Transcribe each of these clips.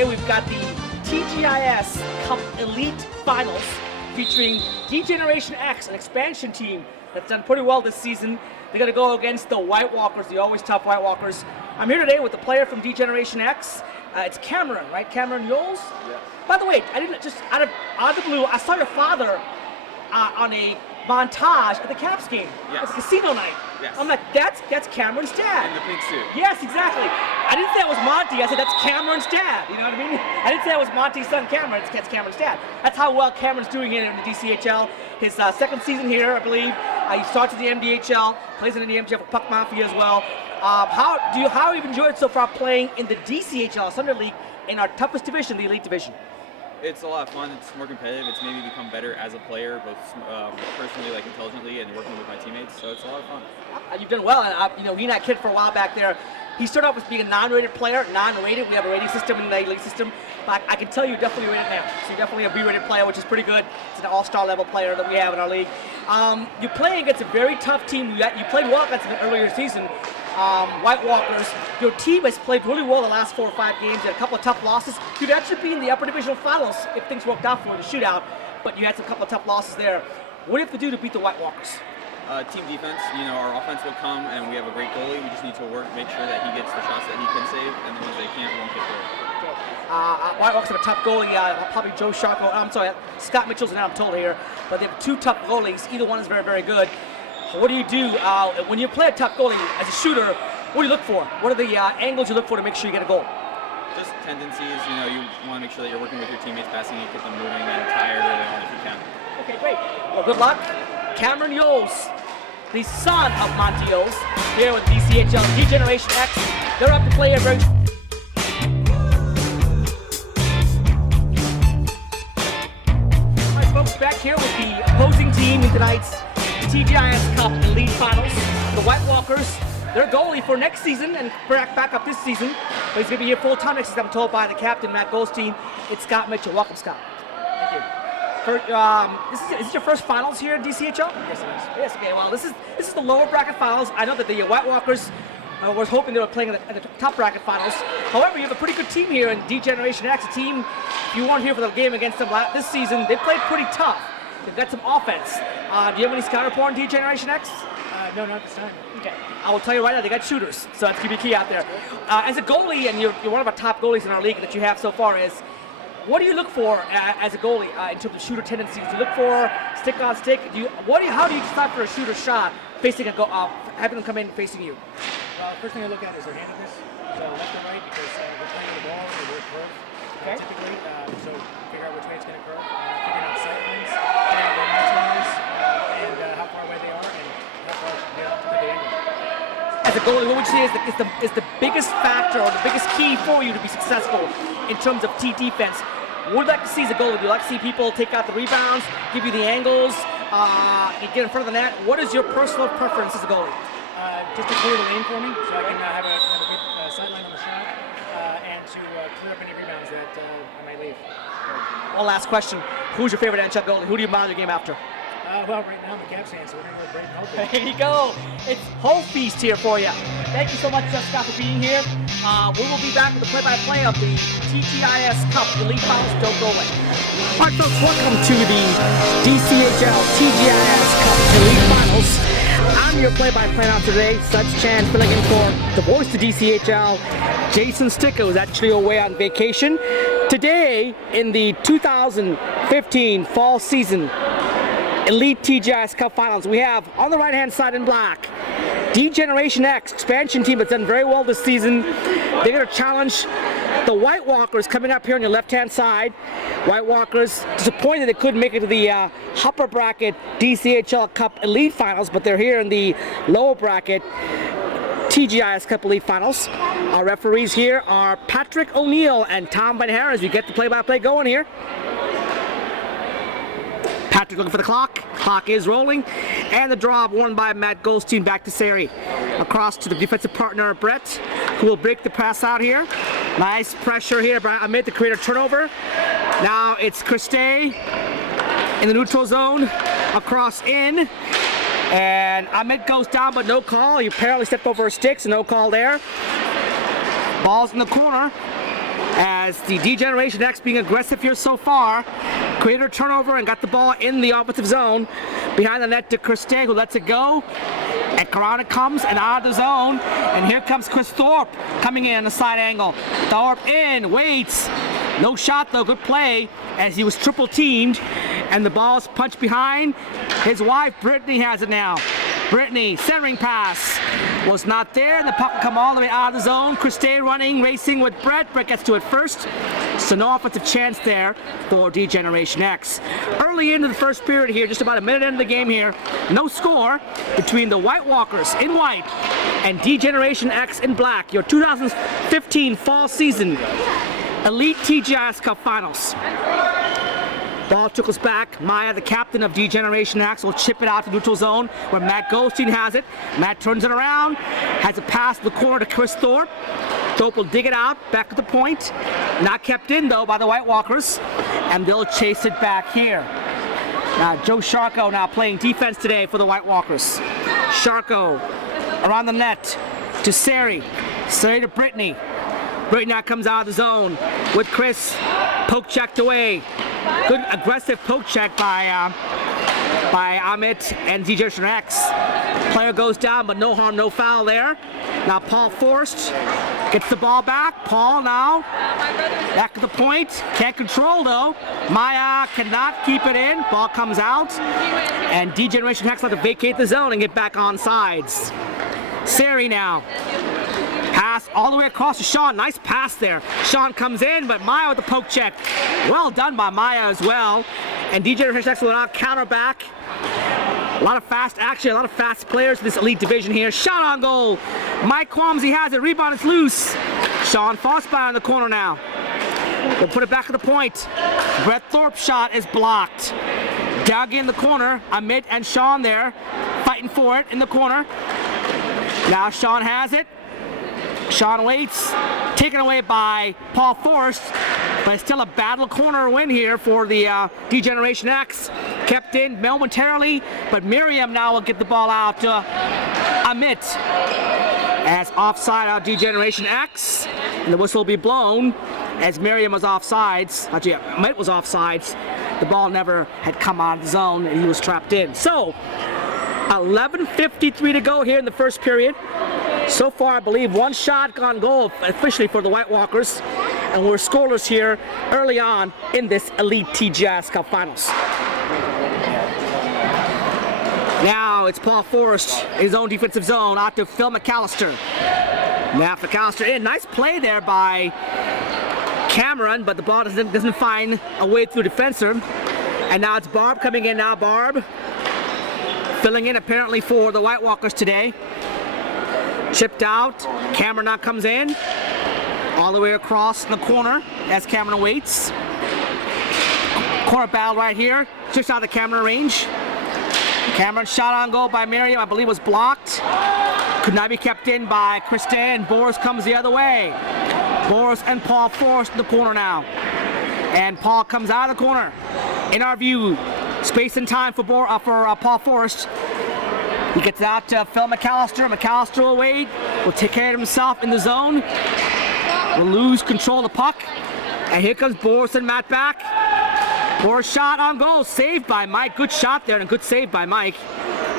Today we've got the TGIS Cup Elite Finals featuring D-Generation X, an expansion team that's done pretty well this season. They're going to go against the White Walkers, the always tough White Walkers. I'm here today with the player from D-Generation X. It's Cameron, right? Cameron Yoles? Yeah. By the way, I didn't just out of the blue, I saw your father on a montage at the Caps game. Yes. It's a casino night. Yes. I'm like, that's Cameron's dad. In the pink suit. Yes, exactly. I didn't say that was Monty. I said that's Cameron's dad. You know what I mean? I didn't say that was Monty's son, Cameron. It's Cameron's dad. That's how well Cameron's doing it in the DCHL. His second season here, I believe. He starts at the MDHL, plays in the MDHL for Puck Mafia as well. How have you enjoyed it so far playing in the DCHL Thunder League in our toughest division, the Elite Division? It's a lot of fun. It's more competitive. It's made me become better as a player, both personally, like intelligently, and working with my teammates. So it's a lot of fun. You've done well. You know, he and I kid for a while back there. He started off as being a non-rated player, non-rated. We have a rating system in the league system. But I can tell you definitely rated now. So you're definitely a B-rated player, which is pretty good. It's an all-star level player that we have in our league. You're playing against a very tough team. You played well against them earlier season. White Walkers. Your team has played really well the last 4 or 5 games. You had a couple of tough losses. You'd actually be in the upper divisional finals if things worked out for you, the shootout. But you had a couple of tough losses there. What do you have to do to beat the White Walkers? Team defense. You know, our offense will come, and we have a great goalie. We just need to make sure that he gets the shots that he can save, and the ones that he can't won't get there. White Walkers have a tough goalie, probably Joe Sharko. I'm sorry, Scott Mitchell's now, I'm told here. But they have 2 tough goalies. Either one is very, very good. What do you do when you play a tough goalie as a shooter? What do you look for? What are the angles you look for to make sure you get a goal? Just tendencies. You know, you want to make sure that you're working with your teammates, passing and get them moving and tired early on if you can. Okay, great. Well, good luck. Cameron Yoles, the son of Monty Yoles, here with DCHL D-Generation X. They're up to play a very... All right, folks, back here with the opposing team in tonight's TGIS Cup Elite Finals. The White Walkers, their goalie for next season and back up this season, but he's going to be here full-time next season, I'm told by the captain, Matt Goldstein. It's Scott Mitchell. Welcome, Scott. Thank you. Is this your first finals here at DCHL? Yes, it is. Yes, okay, well, this is the lower bracket finals. I know that the White Walkers was hoping they were playing at the top bracket finals. However, you have a pretty good team here in D-Generation X, a team, if you weren't here for the game against them this season, they played pretty tough. They've got some offense. Do you have any scout report on D-Generation X? No, not this time. Okay. I will tell you right now, they got shooters, so that's going to be key out there. As a goalie, and you're one of our top goalies in our league that you have so far, is what do you look for as a goalie in terms of shooter tendencies? Do you look for stick on stick? How do you decide for a shooter shot facing having them come in facing you? Well, first thing I look at is their handedness. So left and right, because we're playing the ball, so we're curve. Okay. Typically, so figure out which way it's going to curve. Figuring out sight lines, figuring out where my team is, and how far away they are, and how far they are to the angle. As a goalie, what would you say is the biggest factor or the biggest key for you to be successful in terms of defense? What would you like to see as a goalie? Do you like to see people take out the rebounds, give you the angles, get in front of the net? What is your personal preference as a goalie? Just to clear the lane for me, so I can have a good sight line on the shot, and to clear up any rebounds that I might leave. One last question. Who's your favorite NHL goalie? Who do you model your game after? Well, right now I'm a Caps fan, so we're going to go Brayden Hope. There you go. It's whole feast here for you. Thank you so much, Scott, for being here. We will be back with the play-by-play of the TGIS Cup Elite Finals. Don't go away. All right, folks, welcome to the DCHL TGIS Cup Elite Finals. I'm your play-by-play announcer today, Such Chan, filling in for the voice of DCHL. Jason Sticko is actually away on vacation. Today, in the 2015 fall season Elite TGIS Cup Finals, we have on the right-hand side in black, D-Generation X, expansion team that's done very well this season. They're going to challenge the White Walkers coming up here on your left-hand side. White Walkers disappointed they couldn't make it to the upper bracket DCHL Cup Elite Finals, but they're here in the lower bracket TGIS Cup Elite Finals. Our referees here are Patrick O'Neill and Tom Van Haren as we get the play-by-play going here. Patrick looking for the clock. Clock is rolling. And the draw won by Matt Goldstein back to Sari. Across to the defensive partner, Brett, who will break the pass out here. Nice pressure here by Ahmed to create a turnover. Now it's Christe in the neutral zone. Across in. And Ahmed goes down, but no call. He apparently stepped over his sticks, no call there. Ball's in the corner. As the D-Generation X being aggressive here so far, created a turnover and got the ball in the offensive zone. Behind the net to Christe, who lets it go. And around it comes and out of the zone. And here comes Chris Thorpe coming in on the side angle. Thorpe in, waits. No shot though, good play as he was triple teamed. And the ball's punched behind. His wife, Brittany, has it now. Brittany, centering pass. Was not there. The puck will come all the way out of the zone. Christe running, racing with Brett. Brett gets to it first. So no offensive chance there for D-Generation X. Early into the first period here, just about a minute into the game here, no score between the White Walkers in white and D-Generation X in black. Your 2015 fall season Elite TGIS Cup Finals. Ball trickles back. Maya, the captain of D-Generation X, will chip it out to neutral zone where Matt Goldstein has it. Matt turns it around, has it past the corner to Chris Thorpe. Thorpe will dig it out, back to the point. Not kept in though by the White Walkers, and they'll chase it back here. Now Joe Sharko now playing defense today for the White Walkers. Sharko around the net to Sari. Sari to Brittany. Brittany now comes out of the zone with Chris. Poke checked away. Good aggressive poke check by Amit and D-Generation X. Player goes down, but no harm, no foul there. Now Paul Forrest gets the ball back. Paul now back to the point. Can't control though. Maya cannot keep it in. Ball comes out. And D-Generation X have to vacate the zone and get back on sides. Sari now. Pass all the way across to Sean. Nice pass there. Sean comes in, but Maya with the poke check. Well done by Maya as well. And D-Generation X will now counter back. A lot of fast action, a lot of fast players in this elite division here. Shot on goal. Mike Quamsey has it. Rebound is loose. Sean Fossby in the corner now. We'll put it back at the point. Brett Thorpe's shot is blocked. Doug in the corner. Amit and Sean there fighting for it in the corner. Now Sean has it. Sean waits, taken away by Paul Forrest, but it's still a battle corner win here for the D-Generation X. Kept in momentarily, but Miriam now will get the ball out to Amit as offside out D-Generation X, and the whistle will be blown as Miriam was offsides. Actually, Amit was offsides. The ball never had come out of the zone, and he was trapped in. So, 11:53 to go here in the first period. So far, I believe one shot on goal officially for the White Walkers, and we're scoreless here early on in this Elite TGIS Cup Finals. Now it's Paul Forrest in his own defensive zone out to Phil McAllister. Now McAllister in, nice play there by Cameron, but the ball doesn't find a way through the defenser. And now it's Barb coming in now. Barb filling in apparently for the White Walkers today. Chipped out, Cameron now comes in, all the way across in the corner as Cameron waits. Corner battle right here, just out of the Cameron range. Cameron shot on goal by Miriam, I believe was blocked. Could not be kept in by Christe, and Boris comes the other way. Boris and Paul Forrest in the corner now. And Paul comes out of the corner. In our view, space and time for Paul Forrest. He gets out to Phil McAllister. McAllister will wait. Will take care of himself in the zone. Will lose control of the puck. And here comes Boris and Matt back. Boris shot on goal. Saved by Mike. Good shot there and a good save by Mike.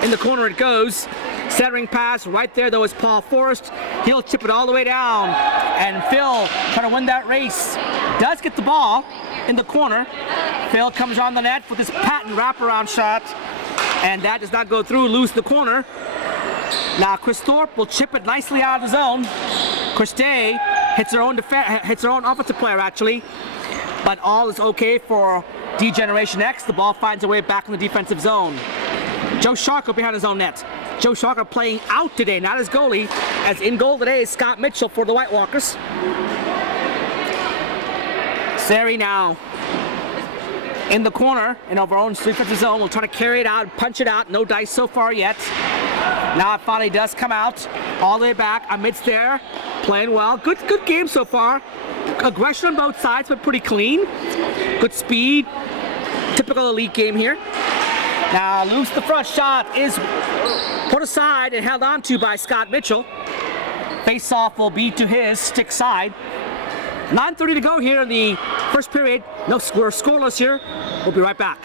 In the corner it goes. Centering pass right there though is Paul Forrest. He'll chip it all the way down. And Phil trying to win that race. Does get the ball in the corner. Phil comes on the net with this patent wraparound shot. And that does not go through, lose the corner. Now Chris Thorpe will chip it nicely out of the zone. Christe hits her own offensive player actually, but all is okay for D-Generation X. The ball finds a way back in the defensive zone. Joe Sharko behind his own net. Joe Sharko playing out today, not as goalie, as in goal today is Scott Mitchell for the White Walkers. Sari now in the corner in our own defensive zone. We'll try to carry it out, punch it out. No dice so far yet. Now it finally does come out all the way back. Amit's there, playing well. Good game so far. Aggression on both sides, but pretty clean. Good speed. Typical elite game here. Now loose the front shot is put aside and held on to by Scott Mitchell. Face-off will be to his stick side. 9:30 to go here in the first period. No, we're scoreless here. We'll be right back.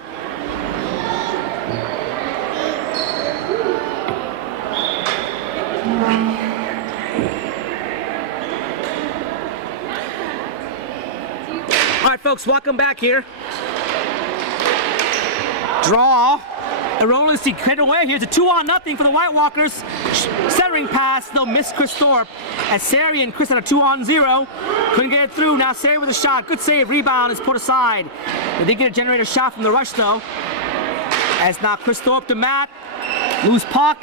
All right, folks, welcome back here. Draw. Erroneously cleared away. Here's a 2-on-0 for the White Walkers. Centering pass, they'll miss Chris Thorpe. As Sari and Chris had a 2-on-0. Couldn't get it through. Now Sari with a shot. Good save. Rebound is put aside. They did get a generator shot from the rush, though. As now Chris Thorpe to Matt. Loose puck.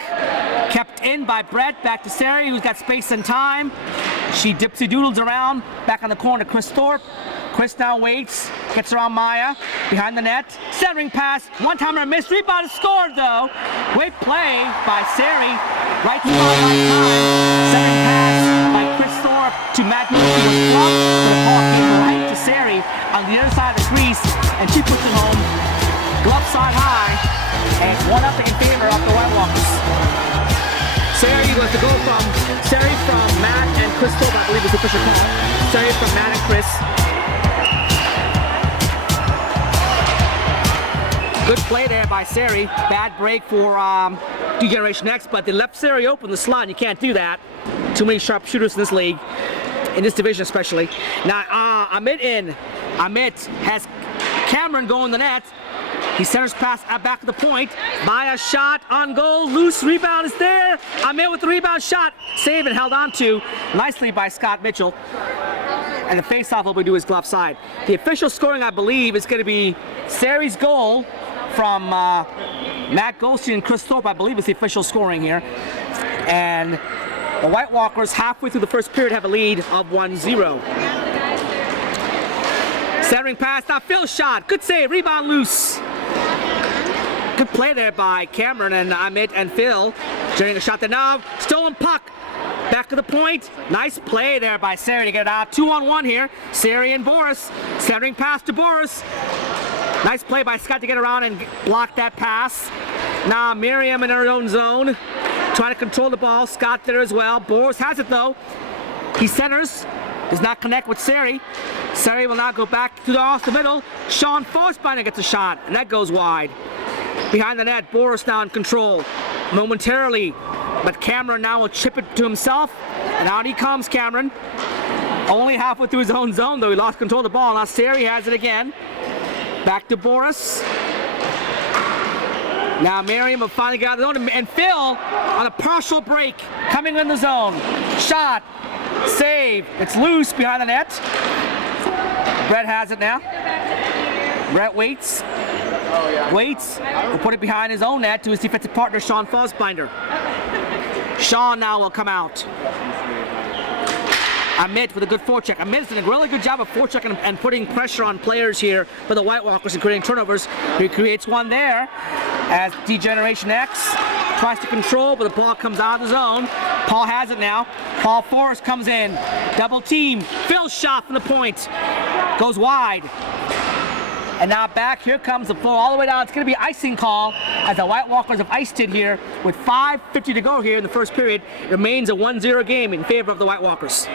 Kept in by Brett. Back to Sari, who's got space and time. She dipsy doodles around. Back on the corner, Chris Thorpe. Chris now waits, gets around Maya, behind the net, centering pass, one-timer miss, rebound is scored though. Great play by Sari, right to right time, centering pass by Chris Thorpe to Matt who was blocked, but the ball came right to Sari on the other side of the crease, and she puts it home, glove side high, and 1-0 in favor of the White Walkers. Sari was to go from Matt and Chris Thorpe, I believe is the official call. Sari from Matt and Chris. Good play there by Sari. Bad break for D-Generation X, but they left Sari open the slot, and you can't do that. Too many sharp shooters in this league, in this division especially. Now, Amit in. Amit has Cameron going the net. He centers pass back to the point. Maya shot on goal. Loose rebound is there. Amit with the rebound shot. Save and held on to nicely by Scott Mitchell. And the face-off will be to his glove side. The official scoring, I believe, is going to be Sari's goal from Matt Goldstein and Chris Thorpe, I believe is the official scoring here. And the White Walkers, halfway through the first period, have a lead of 1-0. Centering pass, now Phil's shot. Good save, rebound loose. Good play there by Cameron and Amit and Phil. Generating a shot there now. Stolen puck. Back to the point. Nice play there by Sari to get it out. 2-on-1 here. Sari and Boris. Centering pass to Boris. Nice play by Scott to get around and block that pass. Now Miriam in her own zone. Trying to control the ball. Scott there as well. Boris has it though. He centers. Does not connect with Sari. Sari will now go back to the middle. Sean Forsbinder gets a shot. And that goes wide. Behind the net. Boris now in control. Momentarily. But Cameron now will chip it to himself. And out he comes, Cameron. Only halfway through his own zone, though. He lost control of the ball. Now Sari has it again. Back to Boris. Now Miriam will finally get out of the zone. And Phil on a partial break. Coming in the zone. Shot. Save. It's loose behind the net. Brett has it now. Brett waits. Waits. Will put it behind his own net to his defensive partner, Sean Forsbinder. Sean now will come out. Amit with a good forecheck. Amit's done a really good job of forechecking and putting pressure on players here for the White Walkers and creating turnovers. He creates one there as D-Generation X tries to control, but the ball comes out of the zone. Paul has it now. Paul Forrest comes in. Double team. Phil's shot from the point. Goes wide. And now back, here comes the flow all the way down. It's going to be icing call as the White Walkers have iced it here with 5:50 to go here in the first period. It remains a 1-0 game in favor of the White Walkers.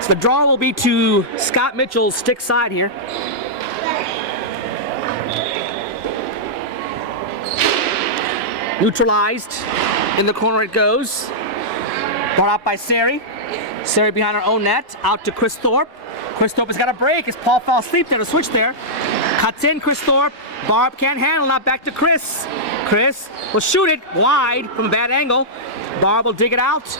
So the draw will be to Scott Mitchell's stick side here. Neutralized. In the corner it goes. Brought out by Sari. Sari behind her own net. Out to Chris Thorpe. Chris Thorpe has got a break as Paul fell asleep there to switch there. Cuts in Chris Thorpe. Barb can't handle. Now back to Chris. Chris will shoot it wide from a bad angle. Barb will dig it out.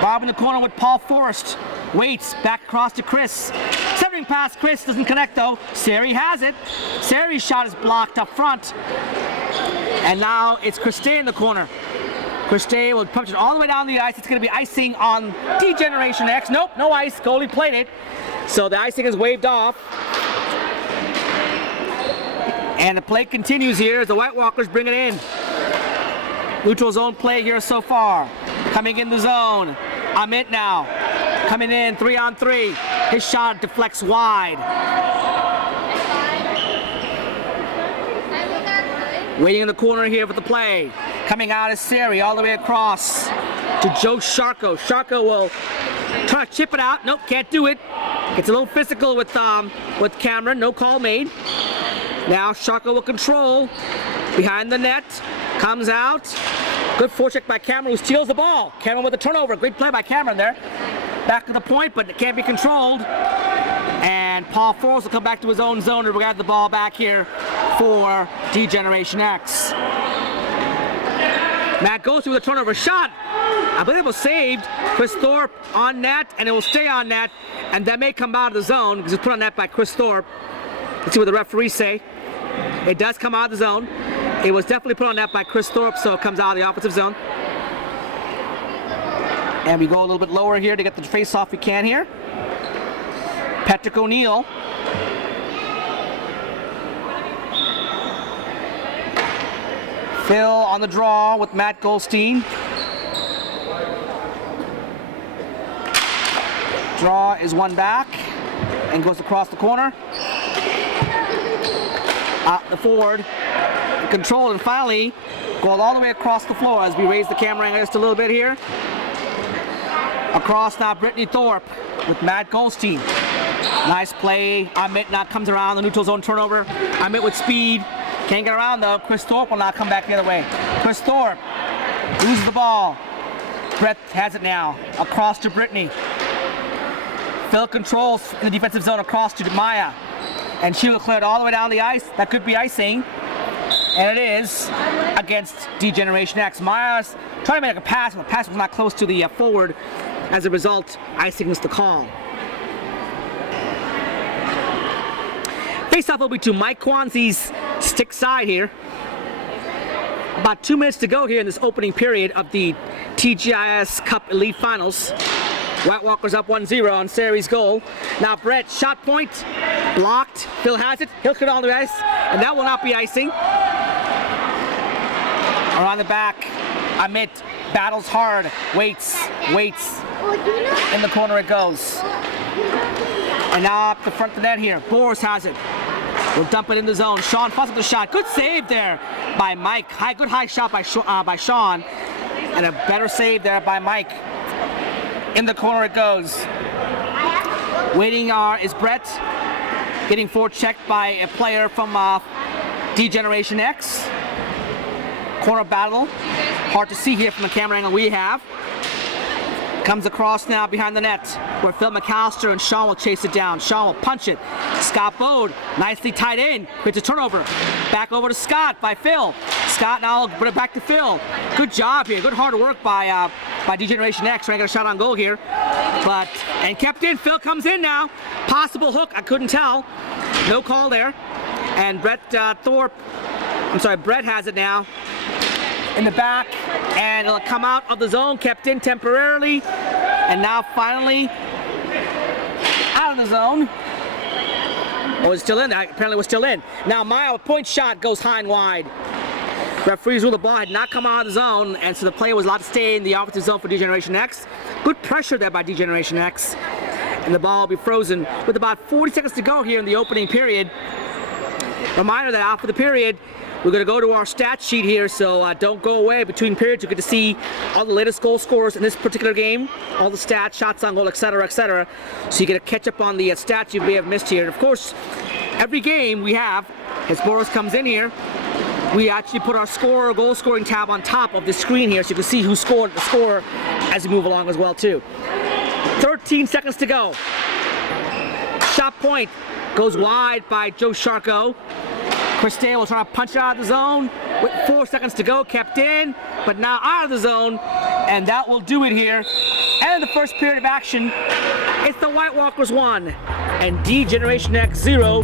Barb in the corner with Paul Forrest. Waits back across to Chris. Centering pass. Chris doesn't connect though. Sari has it. Sari's shot is blocked up front. And now it's Christine in the corner. Christine will punch it all the way down the ice. It's going to be icing on D-Generation X. Nope, no ice. Goalie played it. So the icing is waved off. And the play continues here as the White Walkers bring it in. Neutral zone play here so far. Coming in the zone. Amit now. Coming in 3-on-3. His shot deflects wide. Waiting in the corner here for the play. Coming out is Sari all the way across. to Joe Sharko. Sharko will try to chip it out. Nope, can't do it. Gets a little physical with Cameron. No call made. Now Sharko will control behind the net. Comes out. Good forecheck by Cameron, who steals the ball. Cameron with a turnover. Great play by Cameron there. Back to the point, but it can't be controlled. And Paul Forbes will come back to his own zone to grab the ball back here for D-Generation X. Matt goes through the turnover shot. I believe it was saved. Chris Thorpe on net, and it will stay on net. And that may come out of the zone because it's put on net by Chris Thorpe. Let's see what the referees say. It does come out of the zone. It was definitely put on net by Chris Thorpe, so it comes out of the offensive zone. And we go a little bit lower here to get the face-off we can here. Patrick O'Neill. Phil on the draw with Matt Goldstein. Draw is one back and goes across the corner. Out the forward. Control, and finally go all the way across the floor as we raise the camera angle just a little bit here. Across now, Brittany Thorpe with Matt Goldstein. Nice play. Amit now comes around the neutral zone turnover. Amit with speed. Can't get around though. Chris Thorpe will now come back the other way. Chris Thorpe loses the ball. Brett has it now. Across to Brittany. Phil controls in the defensive zone across to Maya. And she will clear it all the way down the ice. That could be icing. And it is against D-Generation X. Maya's trying to make a pass, but the pass was not close to the forward. As a result, icing is the call. Face-off will be to Mike Kwanzi's stick side here. About 2 minutes to go here in this opening period of the TGIS Cup Elite Finals. White Walkers up 1-0 on Sari's goal. Now Brett, shot point, blocked. Phil has it. He'll clear it on the ice, and that will not be icing. Around the back, Amit battles hard, waits. In the corner it goes. And now up the front of the net here. Boris has it. We'll dump it in the zone. Sean Fuss with the shot. Good save there by Mike. Good high shot by Sean. And a better save there by Mike. In the corner it goes. Waiting is Brett. Getting forechecked by a player from D-Generation X. Corner battle. Hard to see here from the camera angle we have. Comes across now behind the net where Phil McAllister and Sean will chase it down. Sean will punch it. Scott Bode nicely tied in. Creates a turnover. Back over to Scott by Phil. Scott now will put it back to Phil. Good job here. Good hard work by D-Generation X. Trying to get a shot on goal here. And kept in. Phil comes in now. Possible hook. I couldn't tell. No call there. And Brett has it now. In the back, and it'll come out of the zone, kept in temporarily, and now finally out of the zone. Oh, it's still in. Apparently, it was still in. Now, Maya with point shot goes high and wide. Referees rule the ball had not come out of the zone, and so the player was allowed to stay in the offensive zone for D-Generation X. Good pressure there by D-Generation X, and the ball will be frozen with about 40 seconds to go here in the opening period. Reminder that after the period, we're going to go to our stat sheet here, so don't go away. Between periods, you get to see all the latest goal scorers in this particular game, all the stats, shots on goal, etc., etc. So you get to catch up on the stats you may have missed here. And of course, every game we have, as Boris comes in here, we actually put our goal scoring tab on top of the screen here, so you can see who scored the score as we move along as well too. 13 seconds to go. Shot point goes wide by Joe Sharko. Christine will try to punch it out of the zone with 4 seconds to go, kept in, but now out of the zone, and that will do it here. And the first period of action, it's the White Walkers 1 and D-Generation X 0.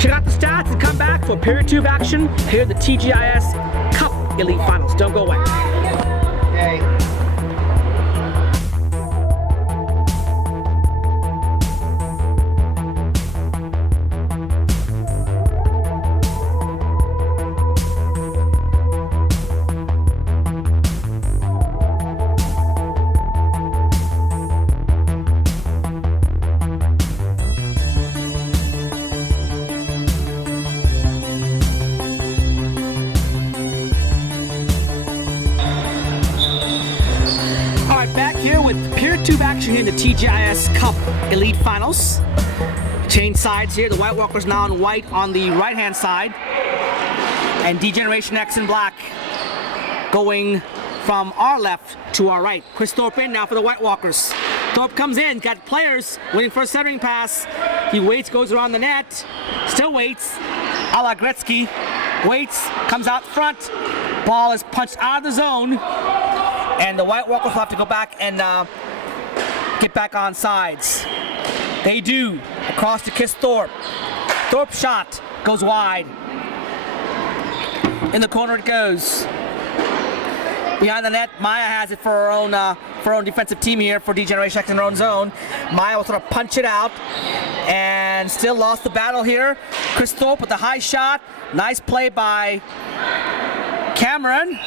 Check out the stats and come back for period 2 of action here at the TGIS Cup Elite Finals. Don't go away. Okay. Period 2 of action here in the TGIS Cup Elite Finals. Change sides here. The White Walkers now in white on the right-hand side. And D-Generation X in black going from our left to our right. Chris Thorpe in now for the White Walkers. Thorpe comes in, got players waiting for a centering pass. He waits, goes around the net, still waits. A la Gretzky, waits, comes out front. Ball is punched out of the zone. And the White Walkers will have to go back and get back on sides. They do. Across to Chris Thorpe. Thorpe shot goes wide. In the corner it goes. Behind the net, Maya has it for her own defensive team here for D-Generation X in her own zone. Maya will sort of punch it out and still lost the battle here. Chris Thorpe with the high shot. Nice play by Cameron,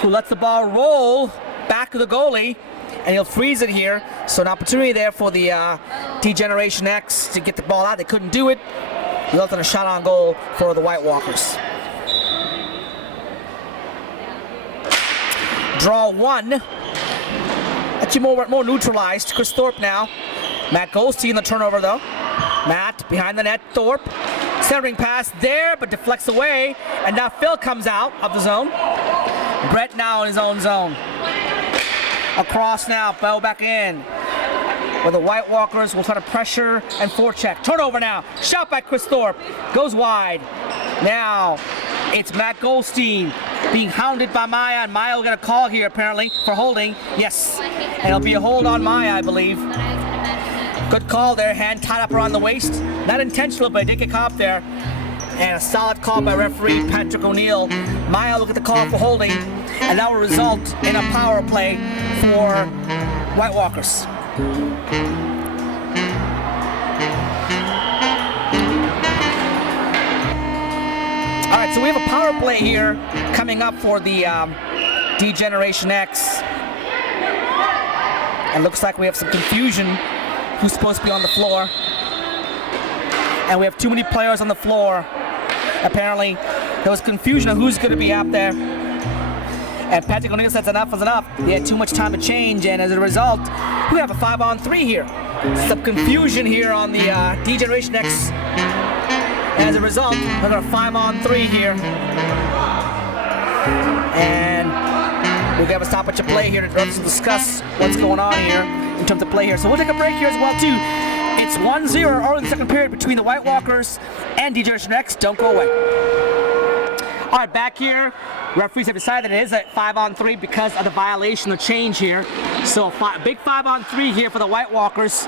who lets the ball roll back to the goalie, and he'll freeze it here. So an opportunity there for the D-Generation X to get the ball out. They couldn't do it. Resulted in a shot on goal for the White Walkers. Draw one. Actually more neutralized. Chris Thorpe now. Matt Goldstein the turnover though. Matt behind the net. Thorpe. Centering pass there, but deflects away. And now Phil comes out of the zone. Brett now in his own zone. Across now. Bell back in. Where the White Walkers will try to pressure and forecheck. Turnover now. Shot by Chris Thorpe. Goes wide. Now it's Matt Goldstein being hounded by Maya, and Maya will get a call here apparently for holding. Yes, and it'll be a hold on Maya, I believe. Good call there, hand tied up around the waist. Not intentional, but it did get caught up there. And a solid call by referee Patrick O'Neill. Maya will get the call for holding, and that will result in a power play for White Walkers. All right, so we have a power play here coming up for the D-Generation X. And looks like we have some confusion who's supposed to be on the floor. And we have too many players on the floor. Apparently, there was confusion of who's going to be out there. And Patrick O'Neill says enough is enough. They had too much time to change, and as a result, we have a 5-on-3 here. Some confusion here on the D-Generation X. As a result, we're going to 5-on-3 here. And we'll have a stoppage of play here to discuss what's going on here in terms of play here. So we'll take a break here as well, too. It's 1-0 early in the second period between the White Walkers and D-Generation X. Don't go away. All right, back here. Referees have decided it is a 5-on-3 because of the violation of change here. So big 5-on-3 here for the White Walkers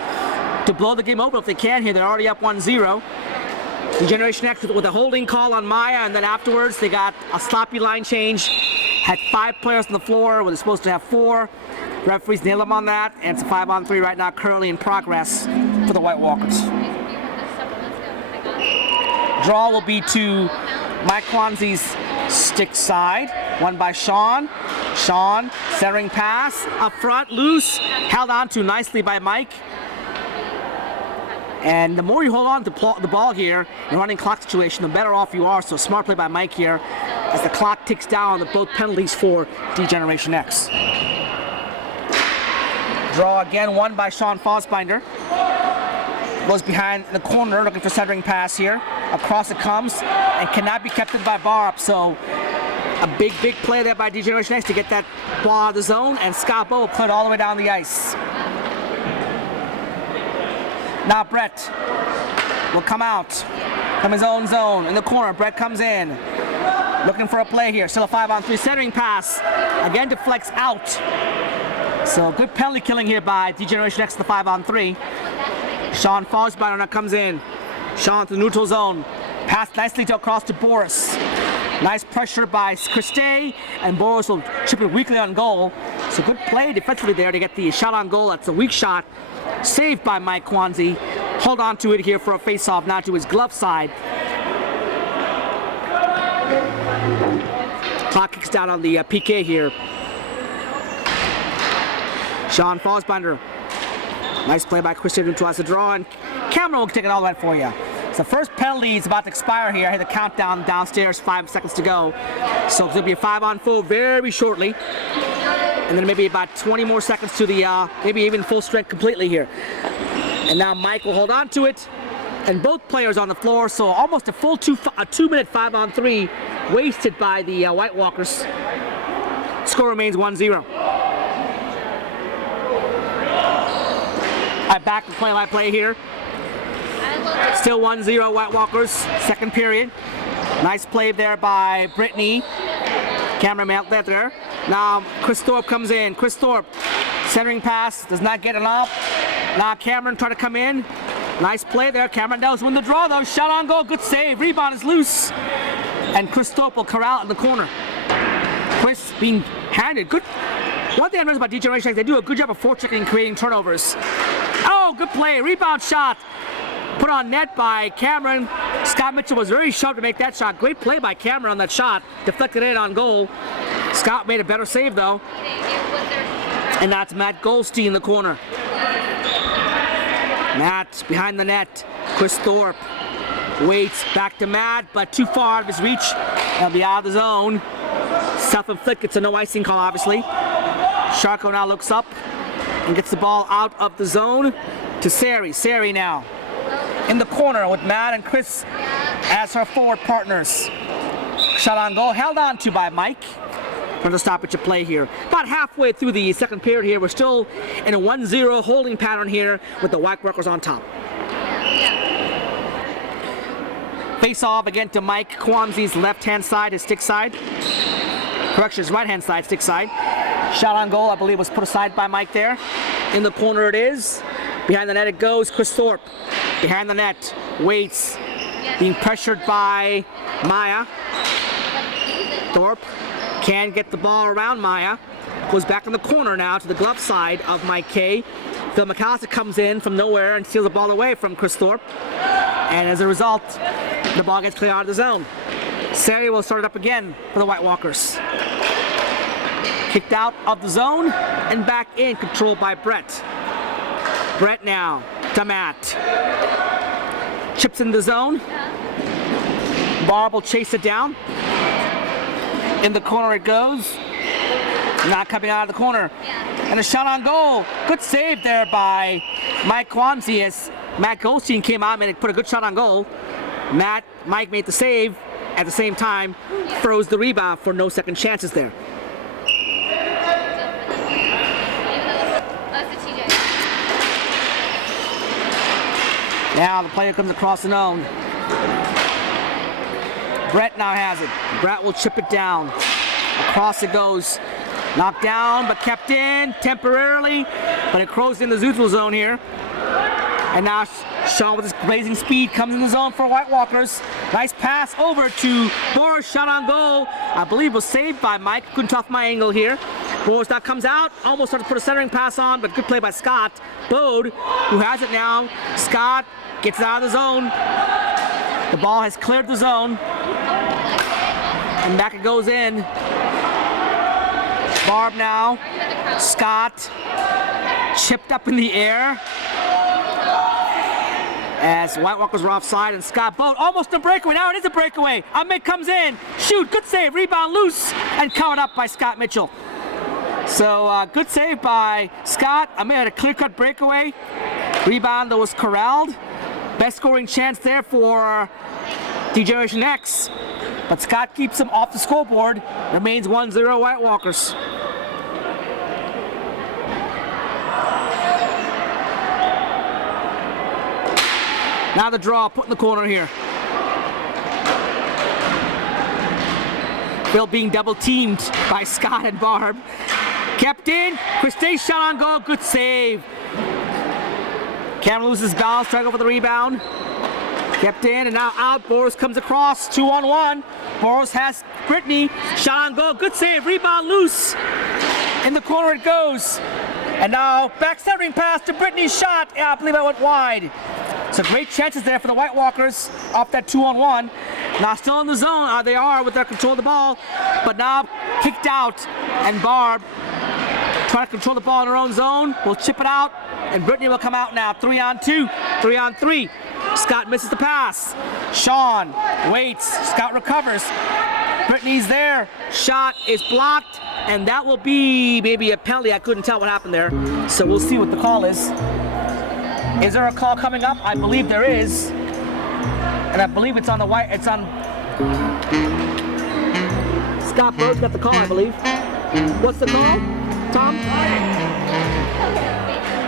to blow the game open if they can here. They're already up 1-0. The Generation X with a holding call on Maya, and then afterwards they got a sloppy line change. Had 5 players on the floor when they're supposed to have 4. Referees nailed them on that, and it's a 5-on-3 right now currently in progress for the White Walkers. Draw will be to Mike Kwanzi's stick side, won by Sean. Sean, centering pass, up front, loose, held on to nicely by Mike. And the more you hold on to the ball here in a running clock situation, the better off you are. So smart play by Mike here as the clock ticks down on both penalties for D-Generation X. Draw again, won by Sean Fosbinder. Goes behind the corner, looking for centering pass here. Across it comes and cannot be kept in by Barb. So a big play there by D-Generation X to get that ball out of the zone, and Scott Bowe will put it all the way down the ice. Now Brett will come out from his own zone in the corner. Brett comes in, looking for a play here. Still a 5-on-3 centering pass. Again deflects out. So good penalty killing here by D-Generation X, the 5-on-3. Sean Fosbinder now comes in. Sean to the neutral zone. Pass nicely across to Boris. Nice pressure by Chris Day, and Boris will chip it weakly on goal. So good play defensively there to get the shot on goal. That's a weak shot. Saved by Mike Kwanzi. Hold on to it here for a face-off, now to his glove side. Clock kicks down on the PK here. Sean Fosbinder. Nice play by Chris Day to neutralize the draw, and Cameron will take it all the way for you. So the first penalty is about to expire here. I had the countdown downstairs, 5 seconds to go. So it's going to be a 5-on-4 very shortly. And then maybe about 20 more seconds to the, maybe even full strength completely here. And now Mike will hold on to it. And both players on the floor, so almost a full 2-minute 5-on-3 wasted by the White Walkers. Score remains 1-0. Back to play-by-play here. Still 1-0 White Walkers, second period. Nice play there by Brittany. Cameron out there. Now Chris Thorpe comes in. Chris Thorpe, centering pass, does not get it up. Now Cameron trying to come in. Nice play there. Cameron does win the draw though. Shot on goal, good save. Rebound is loose. And Chris Thorpe will corral in the corner. Chris being handed. Good. One thing I noticed about DCHL, they do a good job of forechecking and creating turnovers. Oh, good play. Rebound shot. Put on net by Cameron. Scott Mitchell was very sharp to make that shot. Great play by Cameron on that shot. Deflected in on goal. Scott made a better save though. And that's Matt Goldstein in the corner. Matt behind the net. Chris Thorpe waits back to Matt, but too far out of his reach. He'll be out of the zone. Self-inflicted, so no icing call obviously. Sharko now looks up and gets the ball out of the zone to Sari. Sari now in the corner with Matt and Chris as her forward partners. Shot on goal, held on to by Mike. For the stoppage of play here. About halfway through the second period here, we're still in a 1-0 holding pattern here with the White Walkers on top. Face off again to Mike Kwamzi's left-hand side, his stick side. Correction, his right-hand side, stick side. Shot on goal, I believe, was put aside by Mike there. In the corner it is. Behind the net it goes. Chris Thorpe behind the net, waits, being pressured by Maya. Thorpe can get the ball around Maya. Goes back in the corner now to the glove side of Mike K. Phil McAllister comes in from nowhere and steals the ball away from Chris Thorpe. And as a result, the ball gets cleared out of the zone. Sari will start it up again for the White Walkers. Kicked out of the zone and back in, controlled by Brett. Brett now to Matt. Chips in the zone. Barb will chase it down. In the corner it goes. Not coming out of the corner. And a shot on goal. Good save there by Mike Kwamzi as Matt Goldstein came out and put a good shot on goal. Mike made the save. At the same time, throws the rebound for no second chances there. Now the player comes across the zone. Brett now has it. Brett will chip it down. Across it goes. Knocked down, but kept in temporarily. But it crossed in the neutral zone here. And now Sean with his blazing speed comes in the zone for White Walkers. Nice pass over to Boris. Shot on goal. I believe was saved by Mike. Couldn't tough my angle here. Boris now comes out. Almost started to put a centering pass on, but good play by Scott Bode, who has it now. Scott gets it out of the zone. The ball has cleared the zone. And back it goes in. Barb now. Scott chipped up in the air as White Walkers were offside, and Scott Bode almost a breakaway. Now it is a breakaway. Amit comes in. Shoot. Good save. Rebound loose and covered up by Scott Mitchell. So good save by Scott. Amit had a clear-cut breakaway. Rebound that was corralled. Best scoring chance there for D-Generation X. But Scott keeps him off the scoreboard. Remains 1-0 White Walkers. Now the draw, put in the corner here. Phil being double teamed by Scott and Barb. Kept in, Christine shot on goal, good save. Cameron loses balance, struggle for the rebound. Kept in and now out, Boris comes across, 2-on-1. Boris has Brittany, shot on goal, good save, rebound loose. In the corner it goes. And now back centering pass to Brittany's shot. Yeah, I believe I went wide. So great chances there for the White Walkers off that 2-on-1. Now still in the zone, they are with their control of the ball, but now kicked out, and Barb trying to control the ball in her own zone, will chip it out, and Brittany will come out now, 3-on-2, 3-on-3. Scott misses the pass. Sean waits, Scott recovers. Brittany's there, shot is blocked, and that will be maybe a penalty. I couldn't tell what happened there, so we'll see what the call is. Is there a call coming up? I believe there is, and I believe it's on the white. It's on. Scott Rhodes got the call, I believe. What's the call, Tom?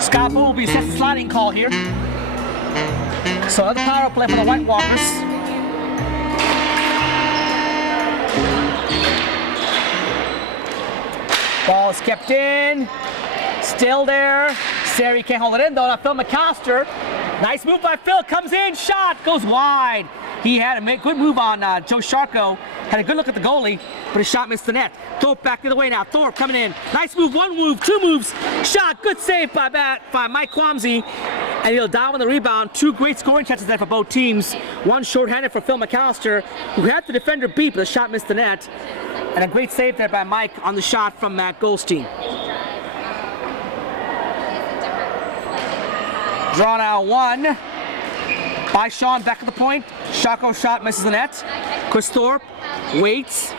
Scott will be set the sliding call here. So another power play for the White Walkers. Ball's kept in. Still there. Sari can't hold it in though. Now Phil McAllister. Nice move by Phil. Comes in. Shot. Goes wide. He had a good move on Joe Sharko. Had a good look at the goalie, but his shot missed the net. Thorpe back the other way now. Thorpe coming in. Nice move. One move. Two moves. Shot. Good save by Mike Quamsey. And he'll dive on the rebound. Two great scoring chances there for both teams. One shorthanded for Phil McAllister, who had the defender beat, but the shot missed the net. And a great save there by Mike on the shot from Matt Goldstein. Draw now one by Sean back at the point. Sharko shot misses the net. Chris Thorpe waits,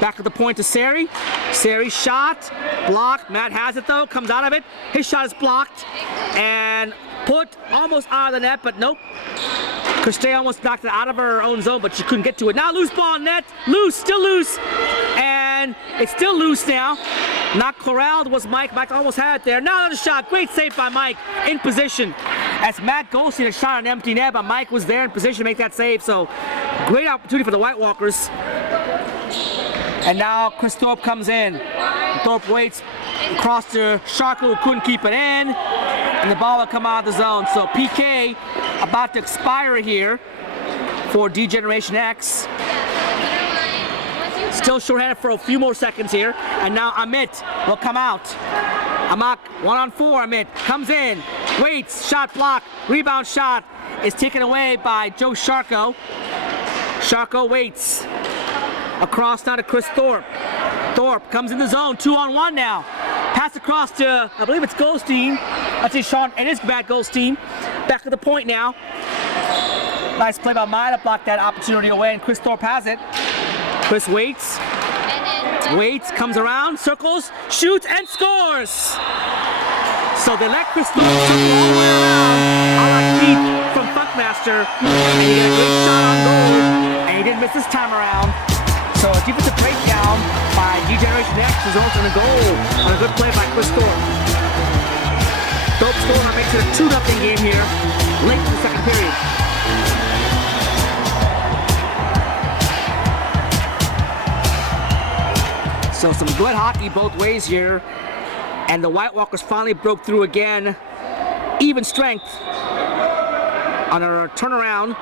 back at the point to Sari. Sari shot, blocked. Matt has it though, comes out of it. His shot is blocked and put almost out of the net, but nope. Christine almost knocked it out of her own zone, but she couldn't get to it. Now loose ball net, loose, still loose, and it's still loose now. Not corralled was Mike. Mike almost had it there. Now another shot, great save by Mike in position. As Matt Goldstein had shot an empty net, but Mike was there in position to make that save. So great opportunity for the White Walkers. And now Chris Thorpe comes in. Thorpe waits across to Sharko, who couldn't keep it in, and the ball will come out of the zone. So PK about to expire here for D-Generation X. Still shorthanded for a few more seconds here, and now Amit will come out. Amak 1-on-4. Amit comes in, waits, shot blocked, rebound shot is taken away by Joe Sharko. Sharko waits. Across now to Chris Thorpe. Thorpe comes in the zone, 2-on-1 now. Pass across to, I believe it's Goldstein. I'd say Sean, it is Matt Goldstein. Back to the point now. Nice play by Maya to block that opportunity away, and Chris Thorpe has it. Chris waits, comes around, circles, shoots, and scores! So they let Chris Thorpe circle all the way around, a la Keith from Funkmaster, and he got a great shot on goal, and he didn't miss this time around. So a defensive breakdown by D-Generation X results in a goal on a good play by Chris Thorpe. Thorpe scored and makes it a 2-0 game here, late in the second period. So some good hockey both ways here, and the White Walkers finally broke through again. Even strength on a turnaround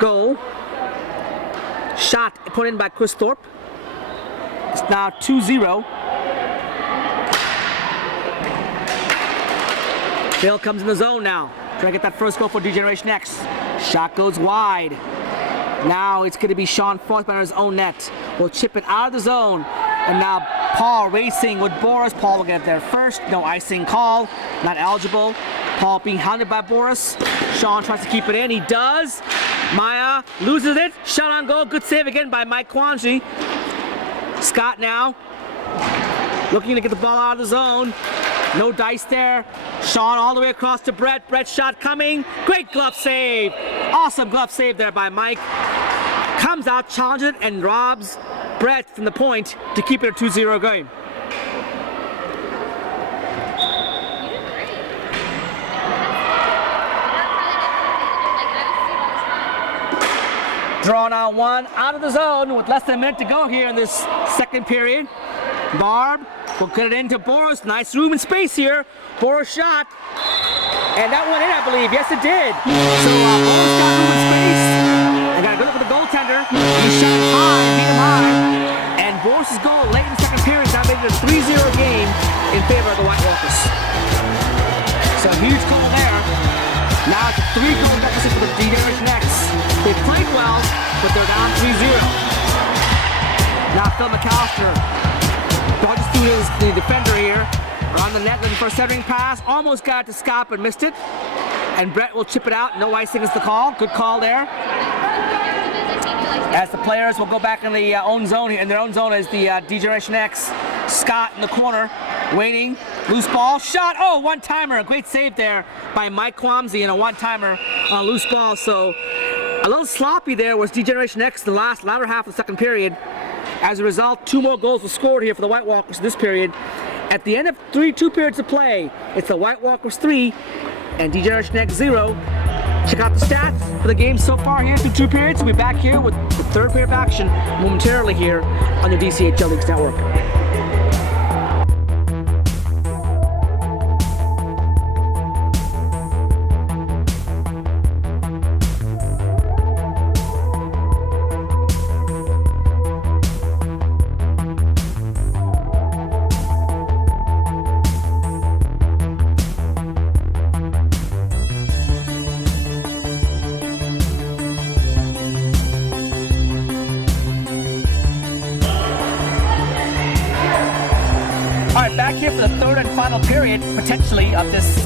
goal. Shot put in by Chris Thorpe. It's now 2-0. Phil comes in the zone now. Trying to get that first goal for D-Generation X. Shot goes wide. Now it's going to be Sean Forthman on his own net. Will chip it out of the zone. And now Paul racing with Boris. Paul will get there first. No icing call. Not eligible. Paul being hounded by Boris. Sean tries to keep it in. He does. Maya loses it. Shot on goal. Good save again by Mike Quamsey. Scott now looking to get the ball out of the zone. No dice there. Sean all the way across to Brett. Brett's shot coming. Great glove save. Awesome glove save there by Mike. Comes out, challenges it, and robs Brett from the point to keep it a 2-0 game. Draw now one out of the zone with less than a minute to go here in this second period. Barb will get it into Boris. Nice room and space here. Boris shot. And that went in, I believe. Yes, it did. So Boris got room and space. And got a good look at the goaltender. He shot high, beat him high. And Boris' goal late in the second period now made it a 3-0 game in favor of the White Walkers. So a huge goal there. Now it's a 3-goal deficit for the D-Generation X. They played well, but they're down 3-0. Now Phil McAllister dodges through the defender here. Around the net, looking for a centering pass. Almost got it to Scott, but missed it. And Brett will chip it out. No icing is the call. Good call there. As the players will go back in the own zone here. In their own zone is the D-Generation X. Scott in the corner, waiting. Loose ball, shot. Oh, one-timer. A great save there by Mike Quamsey and a one-timer on a loose ball. So a little sloppy there was D-Generation X in the latter half of the second period. As a result, 2 more goals were scored here for the White Walkers in this period. At the end of 2 periods of play, it's the White Walkers 3 and D-Generation X 0. Check out the stats for the game so far here through 2 periods. We'll be back here with the third period of action momentarily here on the DCHL Leagues Network. Back here for the third and final period, potentially, of this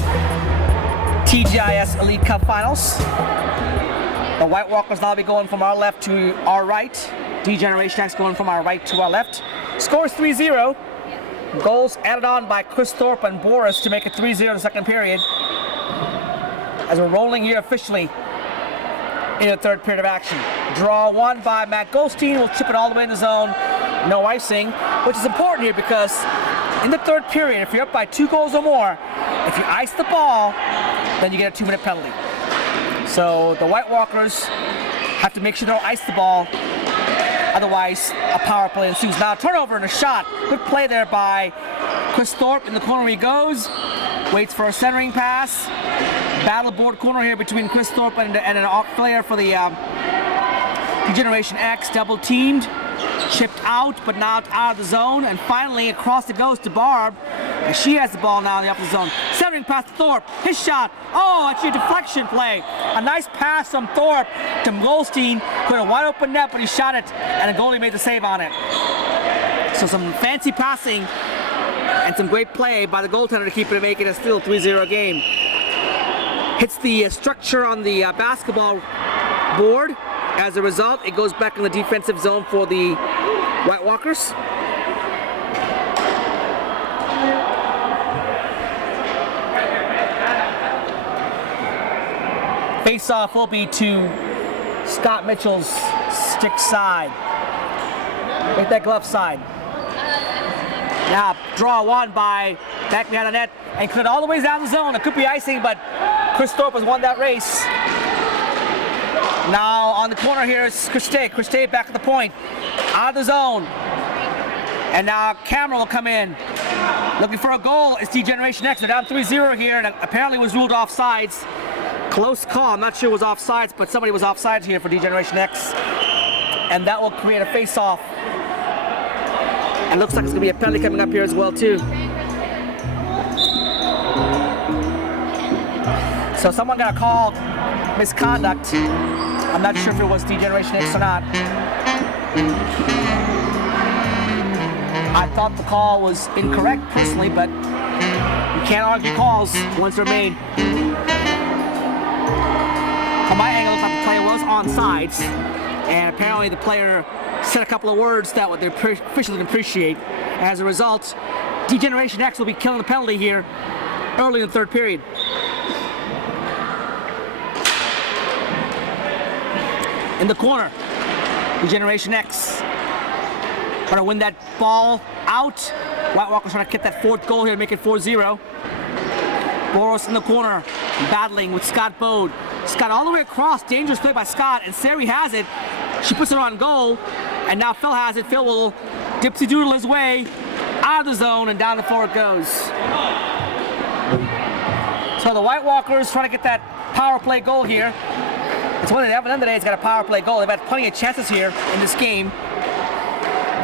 TGIS Elite Cup Finals. The White Walkers now be going from our left to our right. D-Generation X going from our right to our left. Score is 3-0. Goals added on by Chris Thorpe and Boris to make it 3-0 in the second period. As we're rolling here officially in the third period of action. Draw 1 by Matt Goldstein. Will chip it all the way in the zone. No icing, which is important here because in the third period, if you're up by 2 goals or more, if you ice the ball, then you get a 2-minute penalty. So the White Walkers have to make sure they don't ice the ball, otherwise a power play ensues. Now turnover and a shot. Good play there by Chris Thorpe. In the corner he goes, waits for a centering pass. Battle board corner here between Chris Thorpe and an off player for the Generation X, double teamed. Chipped out, but now out of the zone, and finally across it goes to Barb, and she has the ball now in the opposite zone. Centering pass to Thorpe, his shot. Oh, actually a deflection play. A nice pass from Thorpe to Goldstein, who had a wide open net, but he shot it, and the goalie made the save on it. So some fancy passing and some great play by the goaltender to keep it and make it a still 3-0 game. Hits the structure on the basketball board. As a result, it goes back in the defensive zone for the White Walkers. Face-off will be to Scott Mitchell's stick side. Hit that glove side. Now, draw 1 by back behind the net and cleared all the way down the zone. It could be icing, but Chris Thorpe has won that race. Now on the corner here is Christe. Christe back at the point, out of the zone. And now Cameron will come in. Looking for a goal. It's D-Generation X. They're down 3-0 here, and apparently was ruled offsides. Close call. I'm not sure it was offsides, but somebody was offsides here for D-Generation X. And that will create a face-off. And looks like it's going to be a penalty coming up here as well, too. So someone got a call misconduct. I'm not sure if it was D-Generation X or not. I thought the call was incorrect personally, but you can't argue calls once they're made. From my angle, it looked like the player was onside, and apparently the player said a couple of words that the officials didn't appreciate. As a result, D-Generation X will be killing the penalty here early in the third period. In the corner, D-Generation X trying to win that ball out. White Walkers trying to get that 4th goal here to make it 4-0. Boros in the corner, battling with Scott Bode. Scott all the way across, dangerous play by Scott, and Sari has it. She puts it on goal, and now Phil has it. Phil will dipsy-doodle his way out of the zone, and down the floor it goes. So the White Walkers trying to get that power play goal here. It's one of the end of the day, it's got a power play goal. They've had plenty of chances here in this game.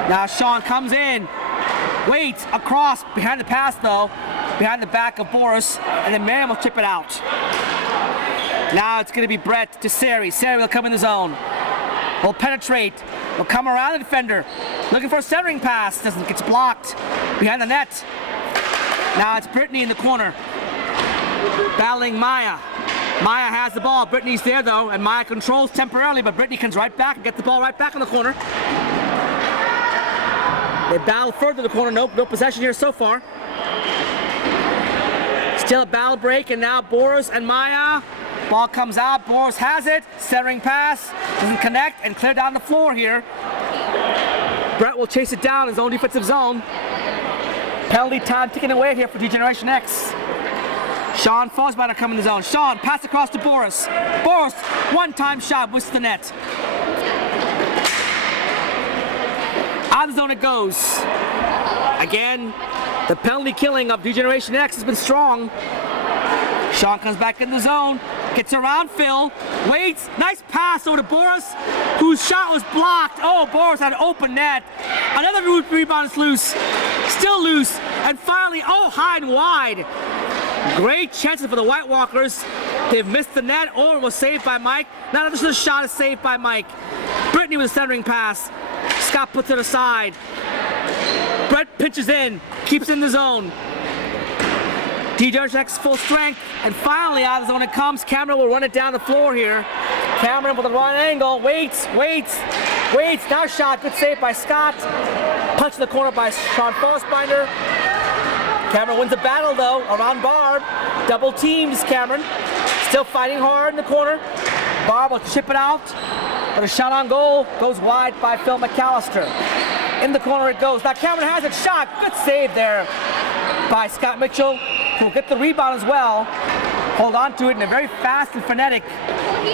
Now Sean comes in, waits across, behind the pass though, behind the back of Boris, and then Miriam will chip it out. Now it's going to be Brett to Sari. Sari will come in the zone. Will penetrate, will come around the defender, looking for a centering pass, gets blocked behind the net. Now it's Brittany in the corner, battling Maya. Maya has the ball. Brittany's there though, and Maya controls temporarily, but Brittany comes right back and gets the ball right back in the corner. They battle further in the corner. No possession here so far. Still a battle break, and now Boris and Maya. Ball comes out. Boris has it. Centering pass. Doesn't connect and clear down the floor here. Brett will chase it down in his own defensive zone. Penalty time ticking away here for D-Generation X. Sean Fosbeiner coming in the zone. Sean, pass across to Boris. Boris, one-time shot, whistles the net. Out of the zone it goes. Again, the penalty killing of D-Generation X has been strong. Sean comes back in the zone, gets around Phil, waits, nice pass over to Boris, whose shot was blocked. Oh, Boris had an open net. Another rebound is loose, still loose, and finally, oh, high and wide. Great chances for the White Walkers. They've missed the net, or it was saved by Mike. Not another shot is saved by Mike. Brittany with a centering pass. Scott puts it aside. Brett pitches in, keeps in the zone. D-Generation X full strength, and finally out of the zone it comes. Cameron will run it down the floor here. Cameron with a right angle, waits. Now shot, good save by Scott. Punch in the corner by Sean Fosbinder. Cameron wins the battle though, around Barb. Double teams Cameron. Still fighting hard in the corner. Barb will chip it out, but a shot on goal goes wide by Phil McAllister. In the corner it goes. Now Cameron has it shot. Good save there by Scott Mitchell, who will get the rebound as well. Hold on to it in a very fast and frenetic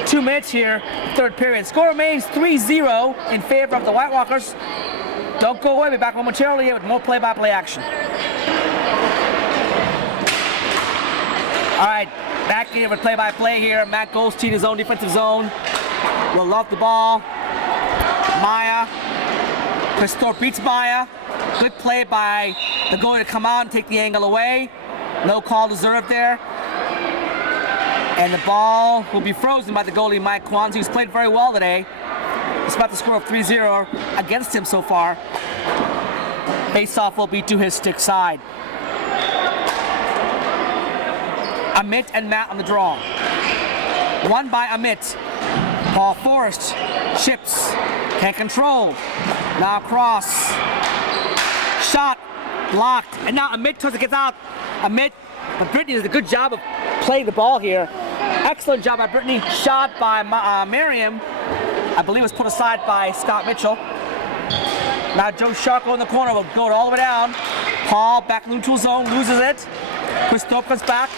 2 minutes here, third period. Score remains 3-0 in favor of the White Walkers. Don't go away. We'll be back momentarily with more play-by-play action. All right, back here with play-by-play here. Matt Goldstein, his own defensive zone. Will love the ball. Maya. Chris Thorpe beats Maya. Good play by the goalie to come out and take the angle away. No call deserved there. And the ball will be frozen by the goalie, Mike Kwanzi, who's played very well today. Despite the score of 3-0 against him so far. Face-off will be to his stick side. Amit and Matt on the draw. Won by Amit. Paul Forrest chips, can't control. Now cross. Shot, blocked, and now Amit tries to get out. Amit, but Brittany does a good job of playing the ball here. Excellent job by Brittany. Shot by Miriam. I believe it was put aside by Scott Mitchell. Now Joe Sharko in the corner will go all the way down. Paul back in the neutral zone, loses it. Chris Thorpe comes back.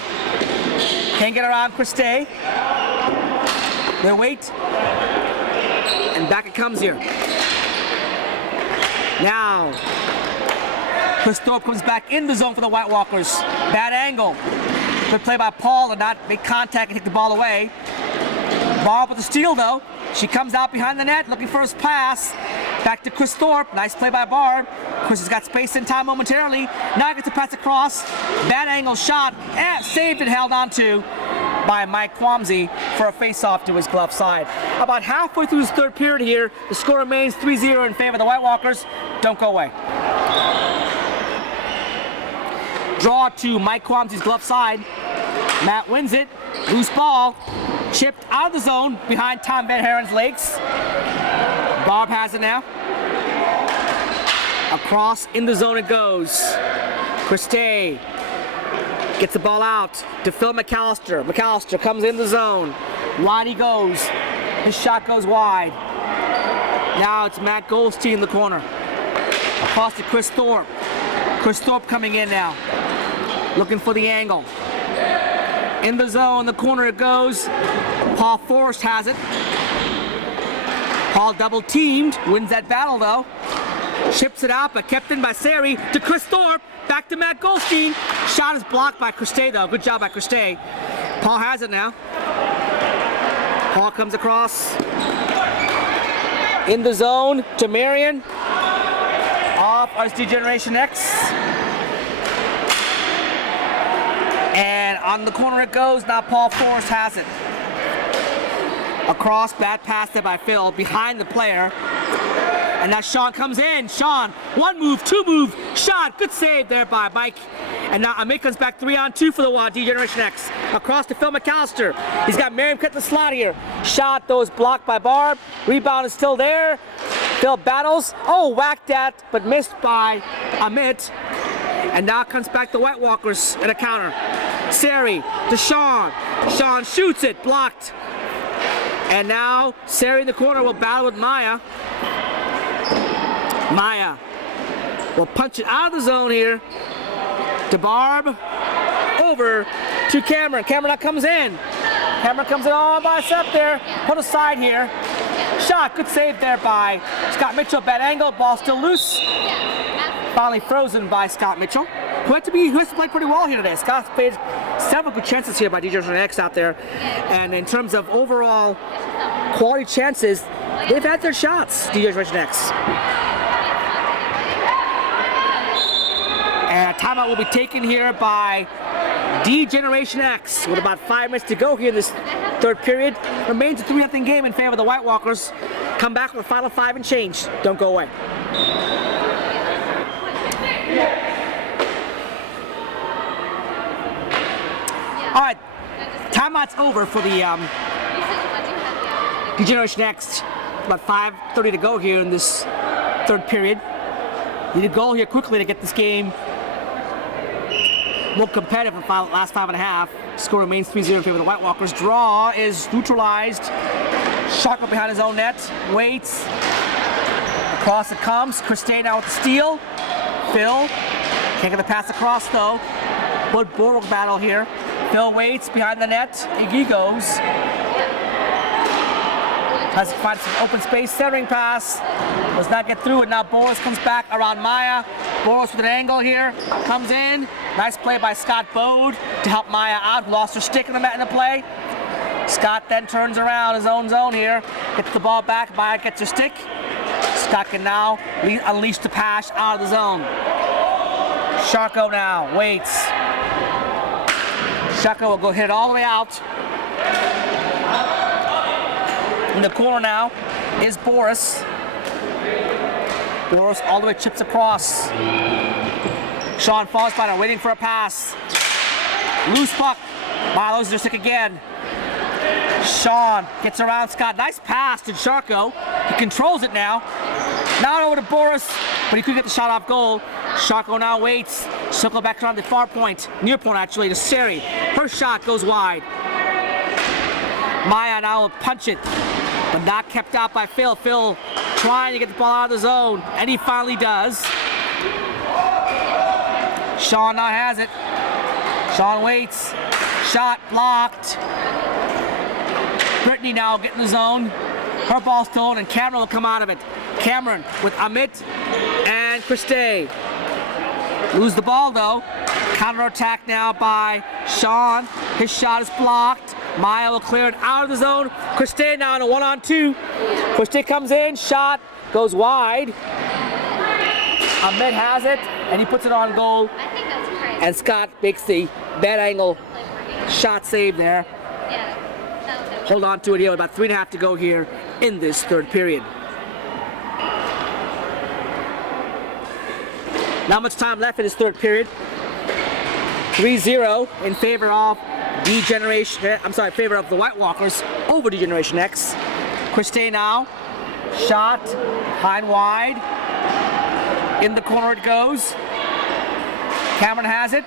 Can't get around Chris Day. They wait. And back it comes here. Now, Chris Thorpe comes back in the zone for the White Walkers. Bad angle. Good play by Paul to not make contact and take the ball away. Barb with the steal though. She comes out behind the net looking for his pass. Back to Chris Thorpe. Nice play by Barb. Chris has got space and time momentarily. Now he gets to pass across. Bad angle shot. Saved and held on to by Mike Kwamsey for a face-off to his glove side. About halfway through this third period here, the score remains 3-0 in favor of the White Walkers. Don't go away. Draw to Mike Kwamsey's glove side. Matt wins it. Loose ball. Chipped out of the zone behind Tom Van Haren's legs. Bob has it now. Across in the zone it goes. Christe gets the ball out to Phil McAllister. McAllister comes in the zone. Wide he goes. His shot goes wide. Now it's Matt Goldstein in the corner. Across to Chris Thorpe. Chris Thorpe coming in now. Looking for the angle. In the zone, the corner it goes. Paul Forrest has it. Paul double teamed, wins that battle though. Chips it out, but kept in by Sari to Chris Thorpe. Back to Matt Goldstein. Shot is blocked by Christe though. Good job by Christe. Paul has it now. Paul comes across. In the zone to Marion. Off as D-Generation X. And on the corner it goes. Now Paul Forrest has it. Across, bad pass there by Phil, behind the player. And now Sean comes in. Sean, one move, two move, shot. Good save there by Mike. And now Amit comes back 3-on-2 for the D-Generation X. Across to Phil McAllister. He's got Merriam cut the slot here. Shot, though, is blocked by Barb. Rebound is still there. Phil battles. Oh, whacked at, but missed by Amit. And now comes back the White Walkers in a counter. Sari to Sean. Sean shoots it, blocked. And now Sari in the corner will battle with Maya. Maya will punch it out of the zone here to Barb. Over to Cameron. Cameron now comes in. Cameron comes in all by himself there. Put aside here. Shot, good save there by Scott Mitchell. Bad angle, ball still loose. Finally frozen by Scott Mitchell, who has to play pretty well here today. Scott's played several good chances here by D-Generation X out there. And in terms of overall quality chances, they've had their shots, D-Generation X. And a timeout will be taken here by D-Generation X with about 5 minutes to go here in this third period. Remains a 3-0 game in favor of the White Walkers. Come back with a final 5 and change. Don't go away. All right, timeout's over for the D-Generation X. About 5:30 to go here in this third period. Need a goal here quickly to get this game more competitive in the last 5.5. Score remains 3-0 in favor of the White Walkers. Draw is neutralized. Shot up behind his own net. Waits. Across it comes. Christine now with the steal. Phil. Can't get the pass across though. Good Borwick battle here. Phil waits behind the net. Iggy goes. Has to find some open space. Centering pass. Does not get through it. Now Boris comes back around Maya. Boris with an angle here. Comes in. Nice play by Scott Bode to help Maya out. Lost her stick in the play. Scott then turns around his own zone here. Gets the ball back. Maya gets her stick. Scott can now unleash the pass out of the zone. Sharko now waits. Sharko will go hit it all the way out. In the corner now is Boris. Boris all the way chips across. Sean falls by, waiting for a pass. Loose puck. Wow, loses their stick again. Sean gets around Scott. Nice pass to Sharko. He controls it now. Now over to Boris, but he couldn't get the shot off goal. Sharko now waits. Circle back around the far point, near point actually, to Sari. Her shot goes wide. Maya now will punch it, but not kept out by Phil. Phil trying to get the ball out of the zone, and he finally does. Sean now has it. Sean waits. Shot blocked. Brittany now getting the zone. Her ball stolen, and Cameron will come out of it. Cameron with Amit and Christe. Lose the ball though. Counter attack now by Sean. His shot is blocked. Maya will clear it out of the zone. Christe now in a 1-on-2. Christe comes in, shot goes wide. Amit has it, and he puts it on goal. And Scott makes the bad angle shot save there. Hold on to it here with about 3.5 to go here in this third period. Not much time left in this third period. 3-0 in favor of favor of the White Walkers over D-Generation X. Christe now, shot, high and wide. In the corner it goes. Cameron has it.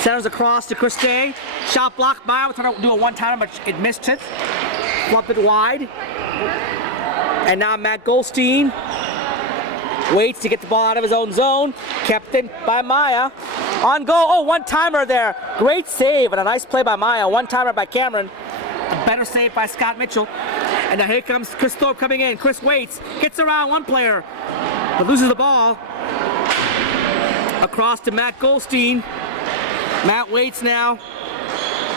Centers across to Christe. Shot blocked by him. We're trying to do a one-timer, but it missed it. Flop it wide. And now Matt Goldstein waits to get the ball out of his own zone. Kept in by Maya. On goal. Oh, one-timer there. Great save and a nice play by Maya. One-timer by Cameron. A better save by Scott Mitchell. And now here comes Chris Thorpe coming in. Chris waits. Gets around one player. But loses the ball. Across to Matt Goldstein. Matt waits now.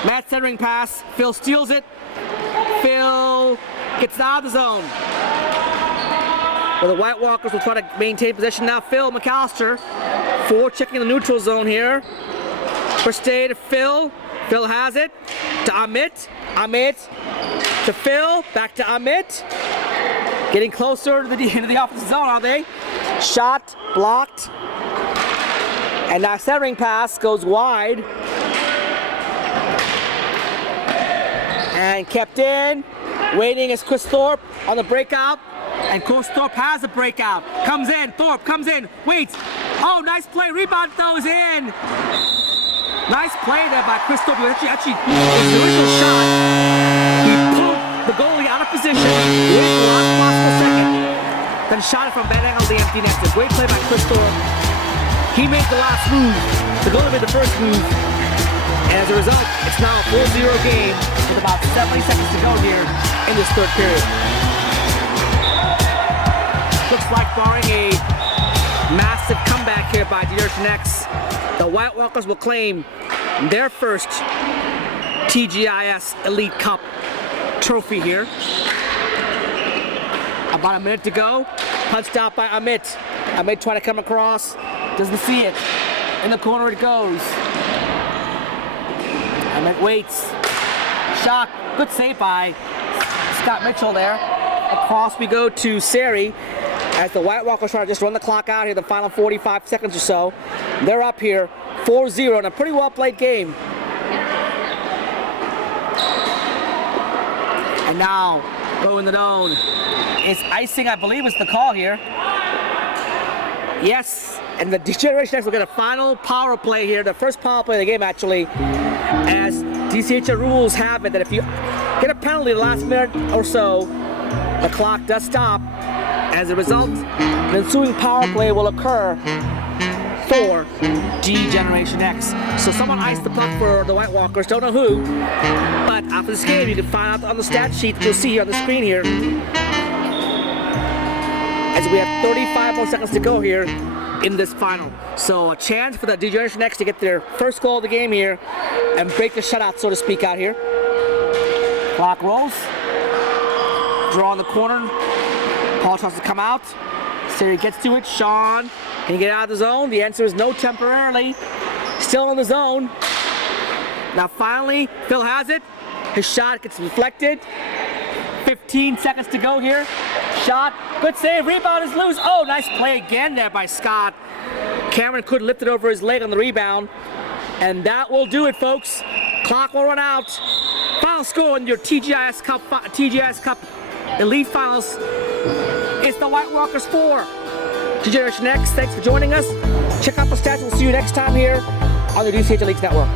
Matt centering pass. Phil steals it. Phil gets out of the zone. Well, the White Walkers will try to maintain possession now. Phil McAllister, checking the neutral zone here. First stay to Phil. Phil has it. To Amit. Amit to Phil. Back to Amit. Getting closer to the offensive zone, are they? Shot blocked. And now centering pass goes wide. And kept in. Waiting is Chris Thorpe on the breakout. And Chris Thorpe has a breakout. Comes in. Thorpe comes in. Waits. Oh, nice play. Rebound throws in. Nice play there by Chris Thorpe. Actually, his original shot, he pulled the goalie out of position, waited for the last possible second, then shot it from that angle to the empty net. Great play by Chris Thorpe. He made the last move. The goalie made the first move. And as a result, it's now a 4-0 game with about 70 seconds to go here in this third period. Looks like barring a massive comeback here by Generation X, the White Walkers will claim their first TGIS Elite Cup trophy here. About a minute to go. Punched out by Amit. Amit trying to come across. Doesn't see it. In the corner it goes. Amit waits. Shot. Good save by Scott Mitchell there. Across we go to Sari. As the White Walkers try to just run the clock out here, the final 45 seconds or so. They're up here 4-0 in a pretty well played game. And now, go in the zone. It's icing, I believe, is the call here. Yes, and the Generation X will get a final power play here, the first power play of the game actually, as DCHL rules have it that if you get a penalty the last minute or so, the clock does stop. As a result, the ensuing power play will occur for Generation X. So someone iced the puck for the White Walkers, don't know who, but after this game you can find out on the stat sheet you'll see here on the screen here. As we have 35 more seconds to go here in this final. So a chance for the Generation X to get their first goal of the game here and break the shutout, so to speak, out here. Clock rolls. Draw in the corner. Paul tries to come out. Siri gets to it. Sean, can he get out of the zone? The answer is no temporarily. Still in the zone. Now finally, Phil has it. His shot gets deflected. 15 seconds to go here. Shot, good save, rebound is loose. Oh, nice play again there by Scott. Cameron could lift it over his leg on the rebound. And that will do it, folks. Clock will run out. Final score in your TGIS Cup Elite Finals. It's the White Walkers 4. Generation X, thanks for joining us. Check out the stats. We'll see you next time here on the DCHL Leagues Network.